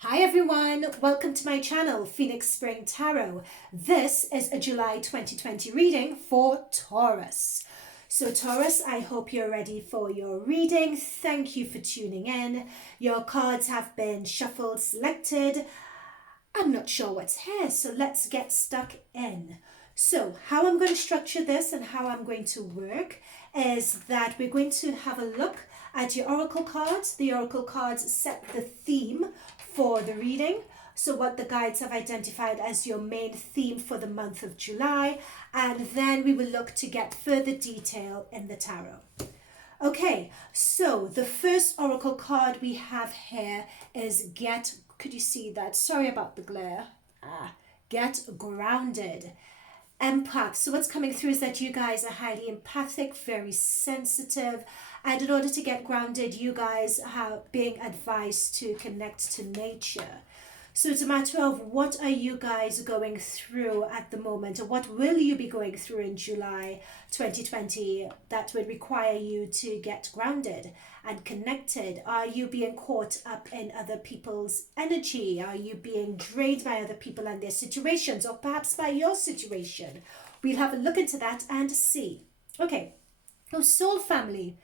Hi everyone, welcome to my channel, Phoenix Spring Tarot. This is a July 2020 reading for Taurus. So Taurus, I hope you're ready for your reading. Thank you for tuning in. Your cards have been shuffled, selected. I'm not sure what's here, so let's get stuck in. So how I'm going to structure this and how I'm going to work is that we're going to have a look at your oracle cards. The oracle cards set the theme for the reading. So what the guides have identified as your main theme for the month of July. And then we will look to get further detail in the tarot. Okay, so the first oracle card we have here is could you see that? Sorry about the glare. Get grounded. Empath. So what's coming through is that you guys are highly empathic, very sensitive, and in order to get grounded, you guys are being advised to connect to nature. So it's a matter of what are you guys going through at the moment, or what will you be going through in July 2020 that would require you to get grounded and connected? Are you being caught up in other people's energy? Are you being drained by other people and their situations, or perhaps by your situation? We'll have a look into that and see. Okay, so soul family.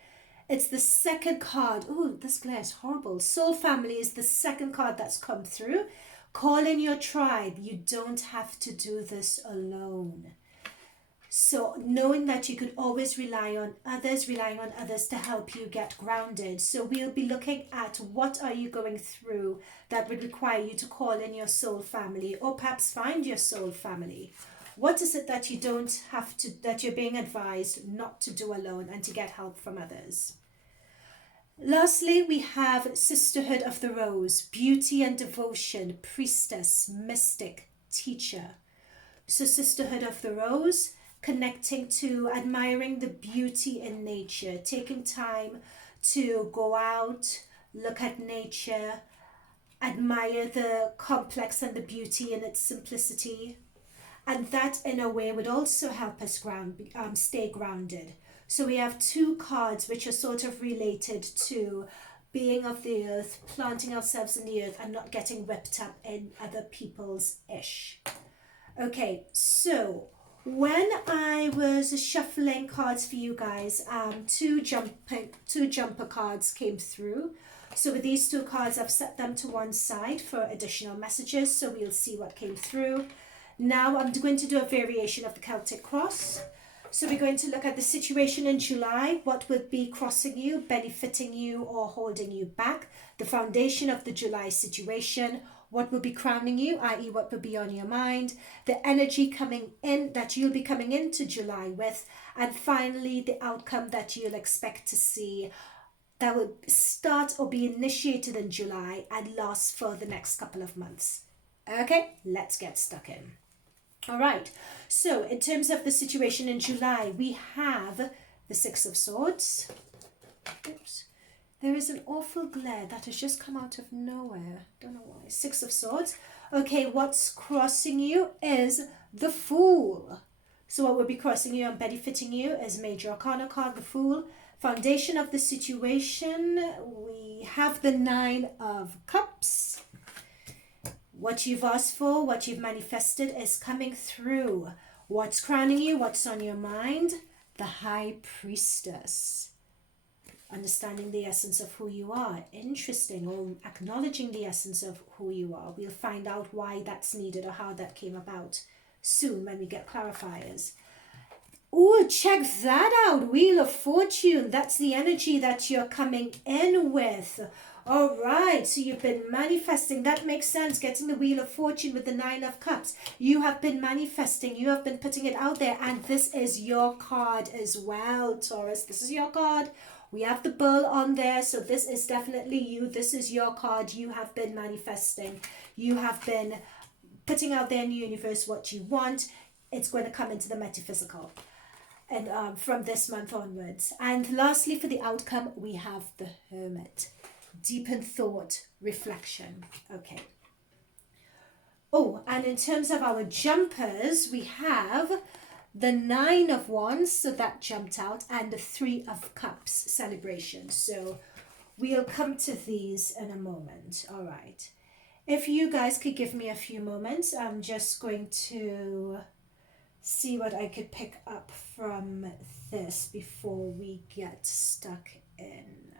It's the second card. Oh, this glare is horrible. Soul family is the second card that's come through. Call in your tribe. You don't have to do this alone. So knowing that you could always relying on others to help you get grounded. So we'll be looking at what are you going through that would require you to call in your soul family, or perhaps find your soul family. What is it that you don't have to, that you're being advised not to do alone and to get help from others? Lastly, we have Sisterhood of the Rose, beauty and devotion, priestess, mystic, teacher. So Sisterhood of the Rose, connecting to admiring the beauty in nature, taking time to go out, look at nature, admire the complex and the beauty in its simplicity. And that in a way would also help us stay grounded. So we have two cards which are sort of related to being of the earth, planting ourselves in the earth and not getting whipped up in other people's ish. Okay, so when I was shuffling cards for you guys, two jumper cards came through. So with these two cards, I've set them to one side for additional messages. So we'll see what came through. Now I'm going to do a variation of the Celtic cross. So we're going to look at the situation in July, what would be crossing you, benefiting you, or holding you back, the foundation of the July situation, what will be crowning you, i.e. what will be on your mind, the energy coming in that you'll be coming into July with, and finally the outcome that you'll expect to see that will start or be initiated in July and last for the next couple of months. Okay, let's get stuck in. All right, so in terms of the situation in July, we have the Six of Swords. Oops. There is an awful glare that has just come out of nowhere. Don't know why. Six of Swords. Okay, what's crossing you is the Fool. So what will be crossing you and benefiting you is Major Arcana card, the Fool. Foundation of the situation, we have the Nine of Cups. What you've asked for, what you've manifested is coming through. What's crowning you, what's on your mind? The High Priestess. Understanding the essence of who you are. Interesting, or acknowledging the essence of who you are. We'll find out why that's needed or how that came about soon when we get clarifiers. Oh, check that out. Wheel of Fortune. That's the energy that you're coming in with. All right, so you've been manifesting. That makes sense, getting the Wheel of Fortune with the Nine of Cups. You have been manifesting. You have been putting it out there, and this is your card as well, Taurus. This is your card. We have the Bull on there, so this is definitely you. This is your card. You have been manifesting. You have been putting out there in the universe what you want. It's going to come into the metaphysical. And from this month onwards. And lastly, for the outcome, we have the Hermit. Deep in thought, reflection. Okay. Oh, and in terms of our jumpers, we have the Nine of Wands, so that jumped out, and the Three of Cups celebration. So we'll come to these in a moment. All right. If you guys could give me a few moments, I'm just going to see what I could pick up from this before we get stuck in.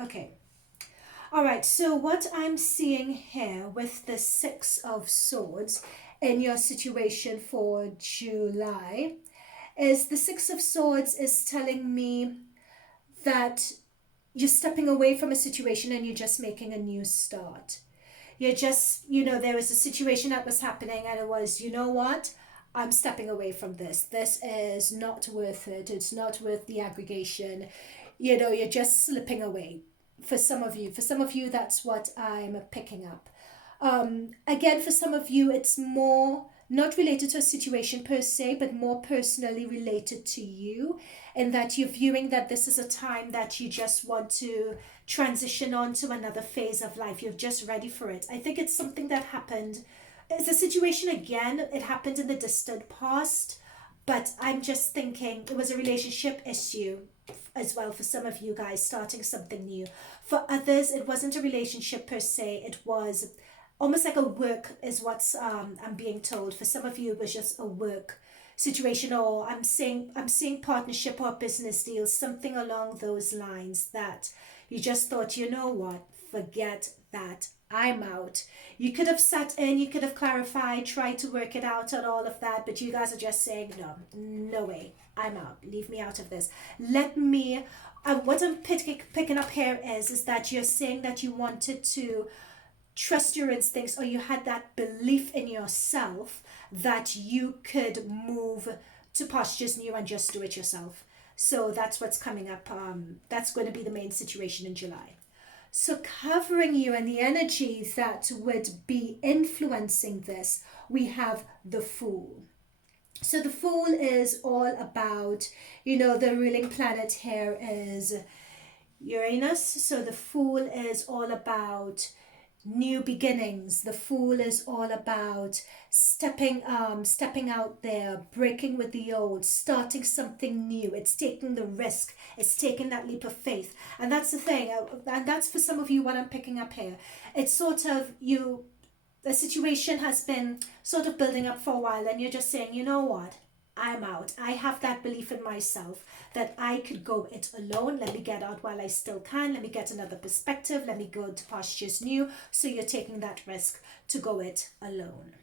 Okay. All right, so what I'm seeing here with the Six of Swords in your situation for July is the Six of Swords is telling me that you're stepping away from a situation and you're just making a new start. You're just, there was a situation that was happening and it was, you know what? I'm stepping away from this. This is not worth it. It's not worth the aggregation. You're just slipping away for some of you. For some of you, that's what I'm picking up. Again, for some of you, it's more not related to a situation per se, but more personally related to you, in that you're viewing that this is a time that you just want to transition on to another phase of life. You're just ready for it. I think it's something that happened. It's a situation again, it happened in the distant past, but I'm just thinking it was a relationship issue as well for some of you guys, starting something new. For others, it wasn't a relationship per se, it was almost like a work is what's I'm being told. For some of you, it was just a work situation, or I'm seeing partnership or business deals, something along those lines, that you just thought, you know what, forget that, I'm out. You could have sat in, you could have clarified, tried to work it out and all of that, but you guys are just saying, no way, I'm out, leave me out of this. Let me what I'm picking up here is that you're saying that you wanted to trust your instincts, or you had that belief in yourself that you could move to pastures new and just do it yourself. So that's what's coming up. That's going to be the main situation in July. So covering you and the energies that would be influencing this, we have the Fool. So the Fool is all about, the ruling planet here is Uranus. So the Fool is all about new beginnings. The Fool is all about stepping out there, breaking with the old, starting something new. It's taking the risk, it's taking that leap of faith. And that's the thing, and that's for some of you what I'm picking up here. It's sort of the situation has been sort of building up for a while and you're just saying, you know what, I'm out. I have that belief in myself that I could go it alone. Let me get out while I still can. Let me get another perspective. Let me go to pastures new. So you're taking that risk to go it alone.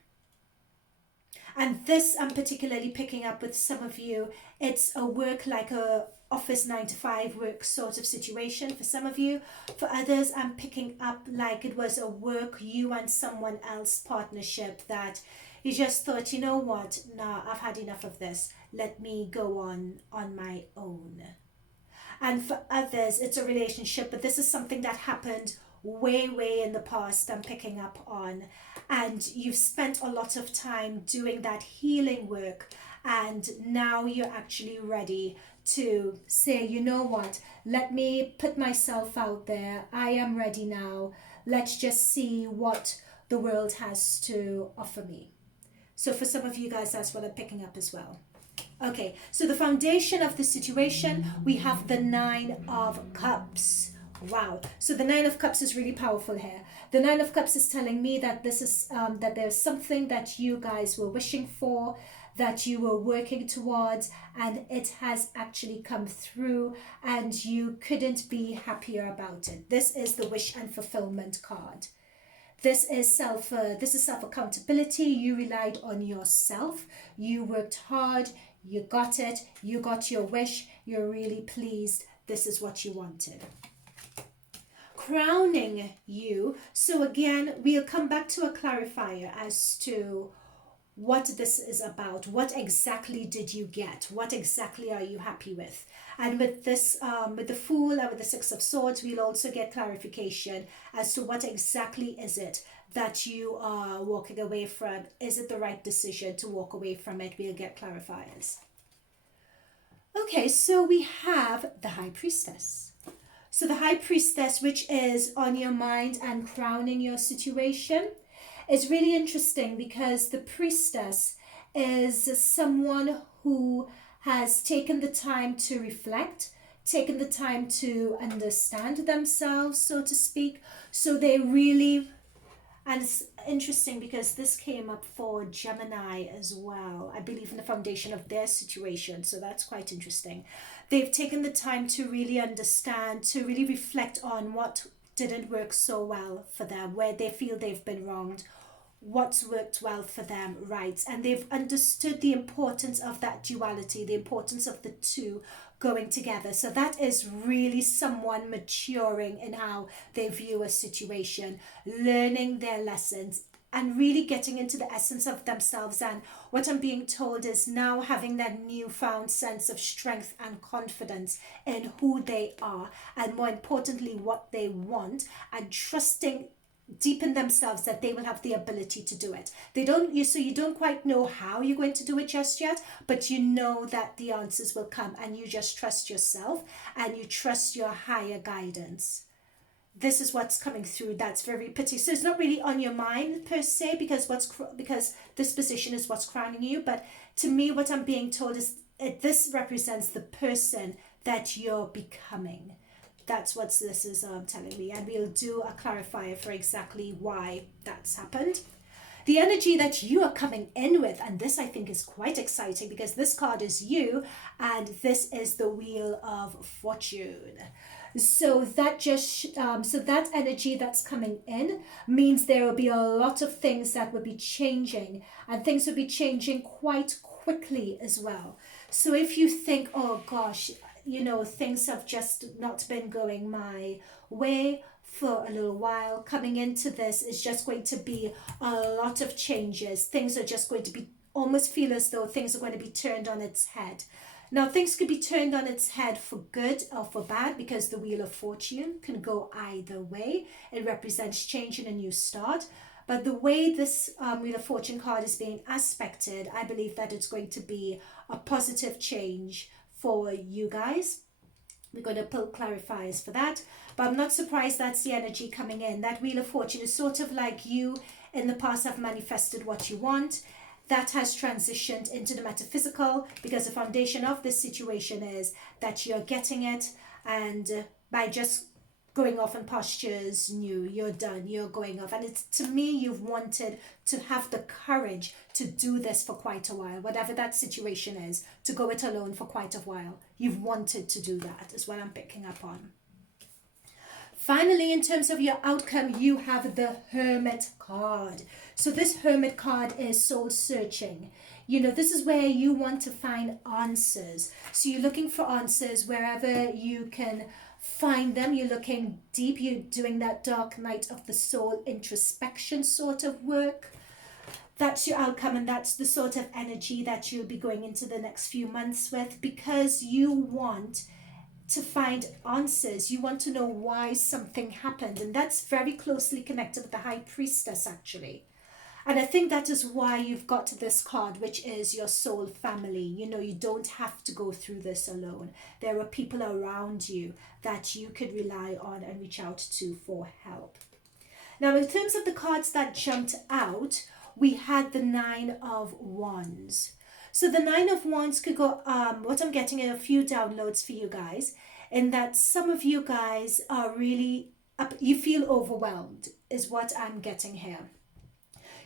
And this I'm particularly picking up with some of you. It's a work like a office 9 to 5 work sort of situation for some of you. For others, I'm picking up like it was a work you and someone else partnership that you just thought, you know what, nah, I've had enough of this. Let me go on my own. And for others, it's a relationship, but this is something that happened way in the past I'm picking up on. And you've spent a lot of time doing that healing work. And now you're actually ready to say, you know what, let me put myself out there. I am ready now. Let's just see what the world has to offer me. So for some of you guys, that's what I'm picking up as well. Okay, so the foundation of the situation, we have the Nine of Cups. Wow. So the Nine of Cups is really powerful here. The Nine of Cups is telling me that this is that there's something that you guys were wishing for, that you were working towards, and it has actually come through and you couldn't be happier about it. This is the wish and fulfillment card. This is self accountability. You relied on yourself. You worked hard. You got it. You got your wish. You're really pleased. This is what you wanted. Crowning you. So again, we'll come back to a clarifier as to what this is about. What exactly did you get? What exactly are you happy with? And with this, with the Fool and with the Six of Swords, we'll also get clarification as to what exactly is it that you are walking away from. Is it the right decision to walk away from it? We'll get clarifiers. Okay, so we have the High Priestess. So the High Priestess, which is on your mind and crowning your situation, is really interesting because the Priestess is someone who has taken the time to reflect, taken the time to understand themselves, so to speak. So they really, and it's interesting because this came up for Gemini as well, I believe, in the foundation of their situation. So that's quite interesting. They've taken the time to really understand, to really reflect on what didn't work so well for them, where they feel they've been wronged, what's worked well for them, right? And they've understood the importance of that duality, the importance of the two going together. So that is really someone maturing in how they view a situation, learning their lessons, and really getting into the essence of themselves. And what I'm being told is now having that newfound sense of strength and confidence in who they are, and more importantly, what they want, and trusting deep in themselves that they will have the ability to do it. So you don't quite know how you're going to do it just yet, but you know that the answers will come, and you just trust yourself and you trust your higher guidance. This is what's coming through. That's very pretty. So it's not really on your mind per se, because this position is what's crowning you. But to me, what I'm being told is this represents the person that you're becoming. That's what this is telling me, and we'll do a clarifier for exactly why that's happened. The energy that you are coming in with, and this I think is quite exciting because this card is you, and this is the Wheel of Fortune. So that energy that's coming in means there will be a lot of things that will be changing, and things will be changing quite quickly as well. So if you think, oh gosh, things have just not been going my way for a little while, coming into this is just going to be a lot of changes. Things are just going to be, almost feel as though things are going to be turned on its head. Now, things could be turned on its head for good or for bad, because the Wheel of Fortune can go either way. It represents change and a new start. But the way this Wheel of Fortune card is being aspected, I believe that it's going to be a positive change for you guys. We're going to pull clarifiers for that, but I'm not surprised that's the energy coming in. That Wheel of Fortune is sort of like you in the past have manifested what you want. That has transitioned into the metaphysical, because the foundation of this situation is that you're getting it, and by just going off in postures new, you're done, you're going off. And it's, to me, you've wanted to have the courage to do this for quite a while, whatever that situation is, to go it alone for quite a while. You've wanted to do that, is what I'm picking up on. Finally, in terms of your outcome, you have the Hermit card. So this Hermit card is soul searching. This is where you want to find answers. So you're looking for answers wherever you can find them. You're looking deep. You're doing that dark night of the soul introspection sort of work. That's your outcome, and that's the sort of energy that you'll be going into the next few months with, because you want to find answers. You want to know why something happened, and that's very closely connected with the High Priestess, actually. And I think that is why you've got this card, which is your soul family. You don't have to go through this alone. There are people around you that you could rely on and reach out to for help. Now, in terms of the cards that jumped out, we had the Nine of Wands. So the Nine of Wands could go, what I'm getting are a few downloads for you guys, in that some of you guys are really, you feel overwhelmed, is what I'm getting here.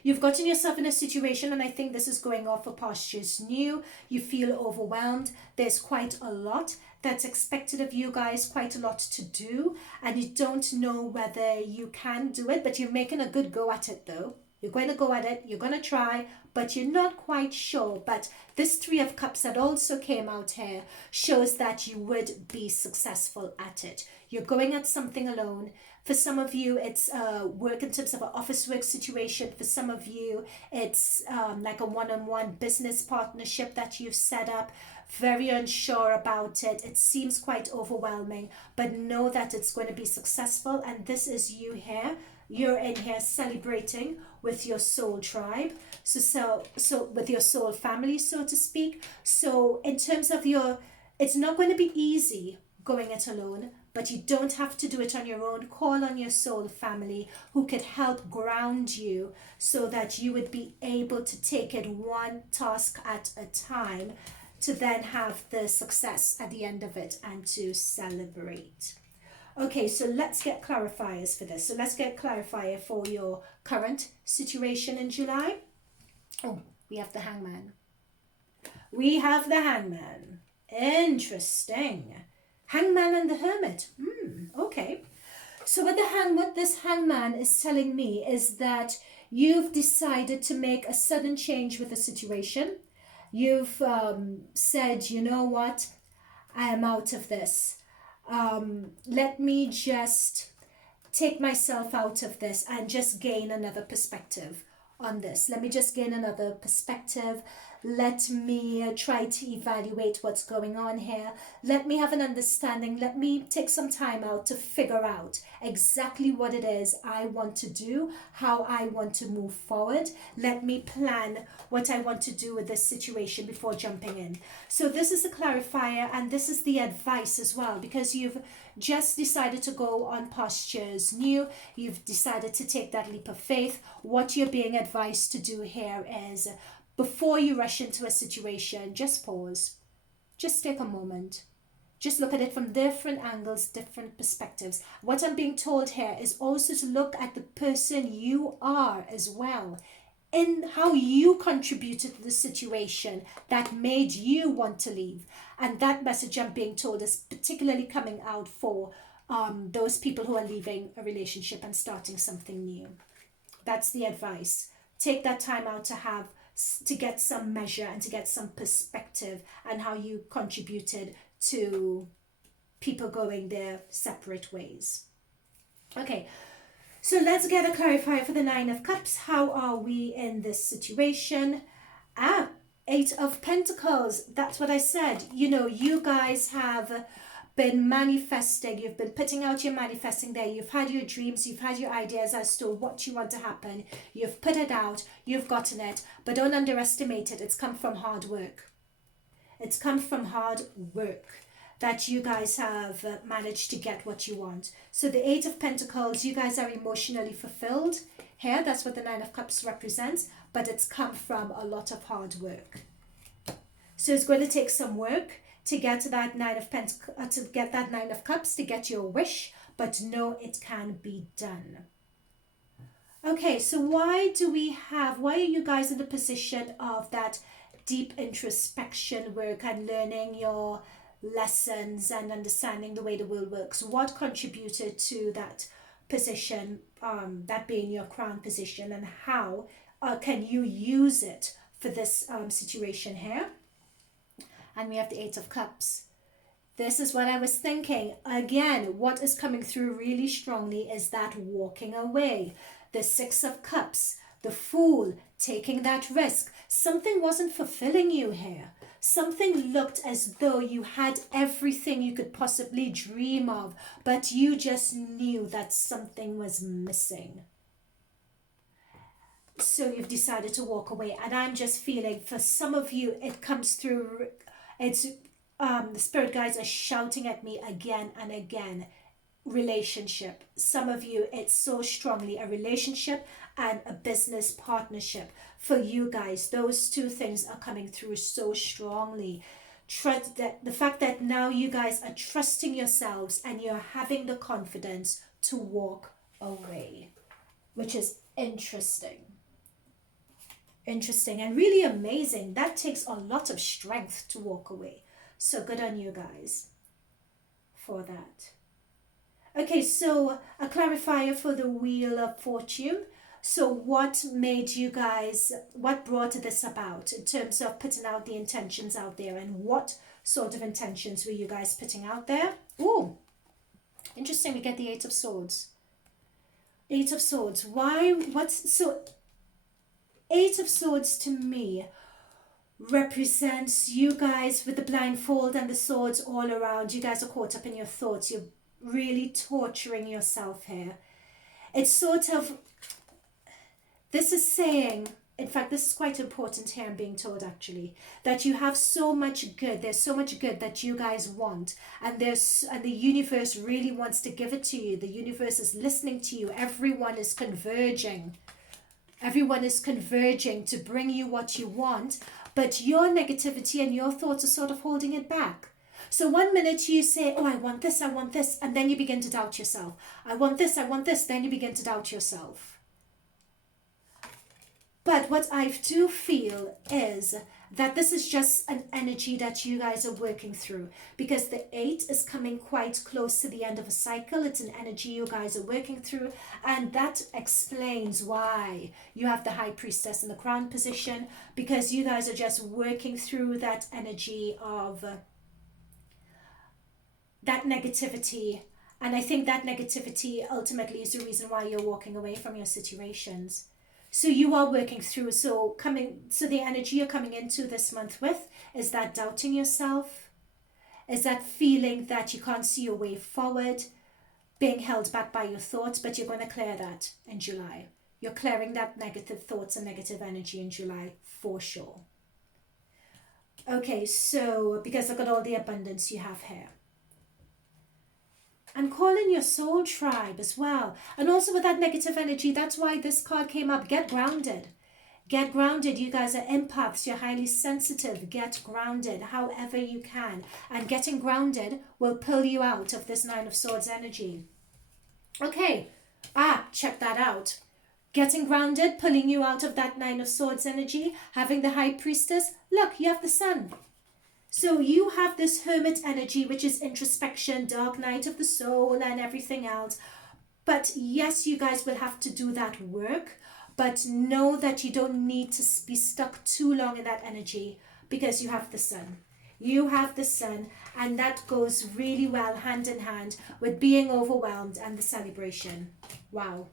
You've gotten yourself in a situation, and I think this is going off for postures new. You feel overwhelmed. There's quite a lot that's expected of you guys, quite a lot to do, and you don't know whether you can do it, but you're making a good go at it though. You're going to go at it, you're going to try, but you're not quite sure. But this Three of Cups that also came out here shows that you would be successful at it. You're going at something alone. For some of you, it's work in terms of an office work situation. For some of you, it's like a one-on-one business partnership that you've set up. Very unsure about it. It seems quite overwhelming, but know that it's going to be successful. And this is you here. You're in here celebrating with your soul tribe, so with your soul family, so to speak. So in terms of it's not going to be easy going it alone, but you don't have to do it on your own. Call on your soul family who could help ground you so that you would be able to take it one task at a time. to then have the success at the end of it and to celebrate. Okay, so let's get clarifiers for this. So let's get clarifier for your current situation in July. Oh, we have the Hangman. We have the Hangman. Interesting. Hangman and the Hermit. Okay. So what this Hangman is telling me is that you've decided to make a sudden change with the situation. You've said, you know what, I am out of this. Let me just take myself out of this and just gain another perspective on this. Let me just gain another perspective. Let me try to evaluate what's going on here. Let me have an understanding. Let me take some time out to figure out exactly what it is I want to do, how I want to move forward. Let me plan what I want to do with this situation before jumping in. So this is the clarifier, and this is the advice as well, because you've just decided to go on pastures new. You've decided to take that leap of faith. What you're being advised to do here is, before you rush into a situation, just pause. Just take a moment. Just look at it from different angles, different perspectives. What I'm being told here is also to look at the person you are as well, in how you contributed to the situation that made you want to leave. And that message I'm being told is particularly coming out for those people who are leaving a relationship and starting something new. That's the advice. Take that time out to get some measure and to get some perspective and how you contributed to people going their separate ways. Okay, so let's get a clarifier for the Nine of Cups. How are we in this situation? Eight of Pentacles. That's what I said. You know, you guys have been manifesting. You've been putting out your manifesting there. You've had your dreams. You've had your ideas as to what you want to happen. You've put it out. You've gotten it. But don't underestimate it. It's come from hard work. It's come from hard work that you guys have managed to get what you want. So the Eight of Pentacles, you guys are emotionally fulfilled here. That's what the Nine of Cups represents. But it's come from a lot of hard work. So it's going to take some work to get to that Nine of Pentacles, to get that Nine of Cups, to get your wish, but know it can be done. Okay, so why are you guys in the position of that deep introspection work and learning your lessons and understanding the way the world works? What contributed to that position, that being your crown position, and how can you use it for this situation here? And we have the Eight of Cups. This is what I was thinking. Again, what is coming through really strongly is that walking away. The Six of Cups, the Fool, taking that risk. Something wasn't fulfilling you here. Something looked as though you had everything you could possibly dream of, but you just knew that something was missing. So you've decided to walk away. And I'm just feeling, for some of you, it comes through. It's the spirit guides are shouting at me again and again. Relationship. Some of you, it's so strongly a relationship and a business partnership. For you guys, those two things are coming through so strongly. The fact that now you guys are trusting yourselves and you're having the confidence to walk away, which is interesting. Interesting and really amazing. That takes a lot of strength to walk away. So good on you guys for that. Okay, so a clarifier for the Wheel of Fortune. So what made you guys, what brought this about in terms of putting out the intentions out there, and what sort of intentions were you guys putting out there? Ooh, interesting, we get the Eight of Swords. Eight of Swords. Eight of Swords to me represents you guys with the blindfold and the swords all around. You guys are caught up in your thoughts. You're really torturing yourself here. It's sort of, this is saying, in fact, this is quite important here, I'm being told actually, that you have so much good. There's so much good that you guys want, and the universe really wants to give it to you. The universe is listening to you. Everyone is converging. Everyone is converging to bring you what you want, but your negativity and your thoughts are sort of holding it back. So one minute you say, oh, I want this, and then you begin to doubt yourself. I want this, then you begin to doubt yourself. But what I do feel is that this is just an energy that you guys are working through, because the 8 is coming quite close to the end of a cycle. It's an energy you guys are working through, and that explains why you have the High Priestess in the crown position, because you guys are just working through that energy of that negativity. And I think that negativity ultimately is the reason why you're walking away from your situations. So you are working through, so the energy you're coming into this month with is that doubting yourself, is that feeling that you can't see your way forward, being held back by your thoughts, but you're going to clear that in July. You're clearing that negative thoughts and negative energy in July for sure. Okay, so because look at all the abundance you have here. And call in your soul tribe as well. And also with that negative energy, that's why this card came up. Get grounded. Get grounded. You guys are empaths. You're highly sensitive. Get grounded however you can. And getting grounded will pull you out of this 9 of Swords energy. Okay. Check that out. Getting grounded, pulling you out of that 9 of Swords energy. Having the High Priestess. Look, you have the Sun. So you have this hermit energy, which is introspection, dark night of the soul and everything else. But yes, you guys will have to do that work. But know that you don't need to be stuck too long in that energy, because you have the Sun. You have the Sun, and that goes really well hand in hand with being overwhelmed and the celebration. Wow.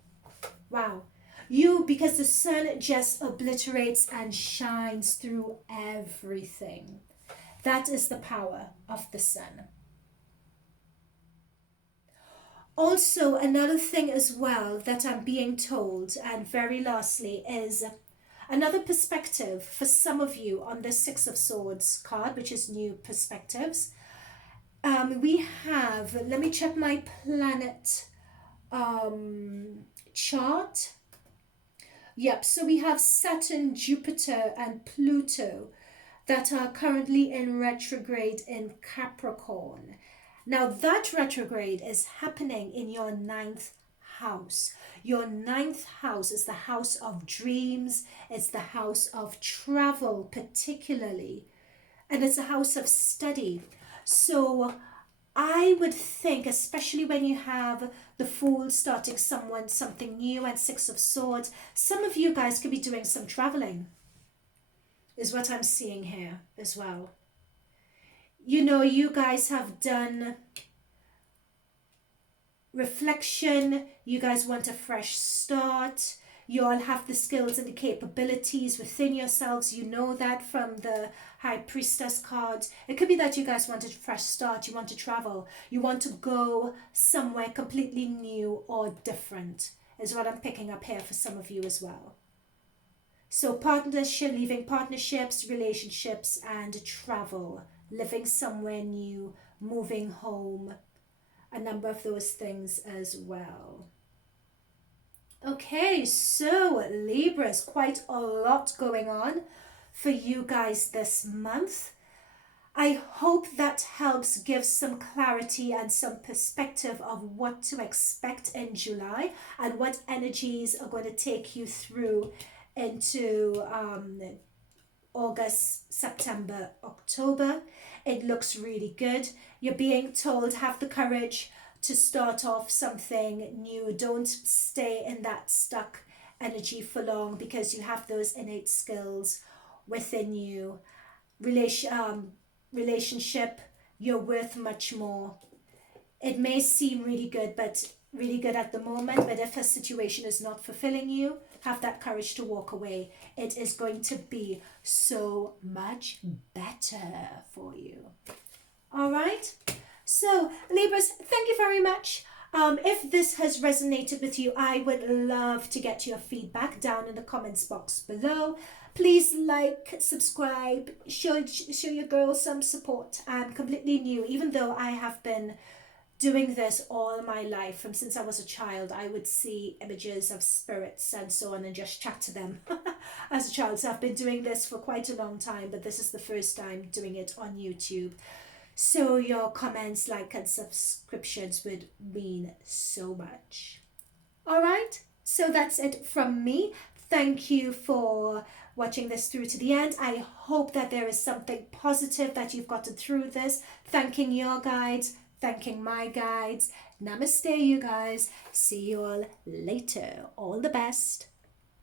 Wow. Because the Sun just obliterates and shines through everything. That is the power of the Sun. Also, another thing as well that I'm being told, and very lastly, is another perspective for some of you on the 6 of Swords card, which is new perspectives. We have, let me check my planet chart. Yep, so we have Saturn, Jupiter, and Pluto that are currently in retrograde in Capricorn. Now that retrograde is happening in your 9th house. Your 9th house is the house of dreams. It's the house of travel particularly. And it's a house of study. So I would think, especially when you have the Fool starting something new and 6 of Swords, some of you guys could be doing some traveling. Is what I'm seeing here as well. You know, you guys have done reflection. You guys want a fresh start. You all have the skills and the capabilities within yourselves. You know that from the High Priestess cards. It could be that you guys want a fresh start. You want to travel. You want to go somewhere completely new or different, is what I'm picking up here for some of you as well. So partnership, leaving partnerships, relationships, and travel, living somewhere new, moving home, a number of those things as well. Okay, so Libras, quite a lot going on for you guys this month. I hope that helps give some clarity and some perspective of what to expect in July and what energies are going to take you through into August, September, October. It looks really good. You're being told, have the courage to start off something new. Don't stay in that stuck energy for long, because you have those innate skills within you. Relationship, you're worth much more. It may seem really good at the moment, but if a situation is not fulfilling you, have that courage to walk away. It is going to be so much better for you. All right. So Libras, thank you very much. If this has resonated with you, I would love to get your feedback down in the comments box below. Please like, subscribe, show your girl some support. I'm completely new, even though I have been doing this all my life. From since I was a child, I would see images of spirits and so on and just chat to them as a child. So I've been doing this for quite a long time, but this is the first time doing it on YouTube. So your comments, like, and subscriptions would mean so much. All right, so that's it from me. Thank you for watching this through to the end. I hope that there is something positive that you've gotten through this. Thanking your guides, thanking my guides. Namaste, you guys. See you all later. All the best.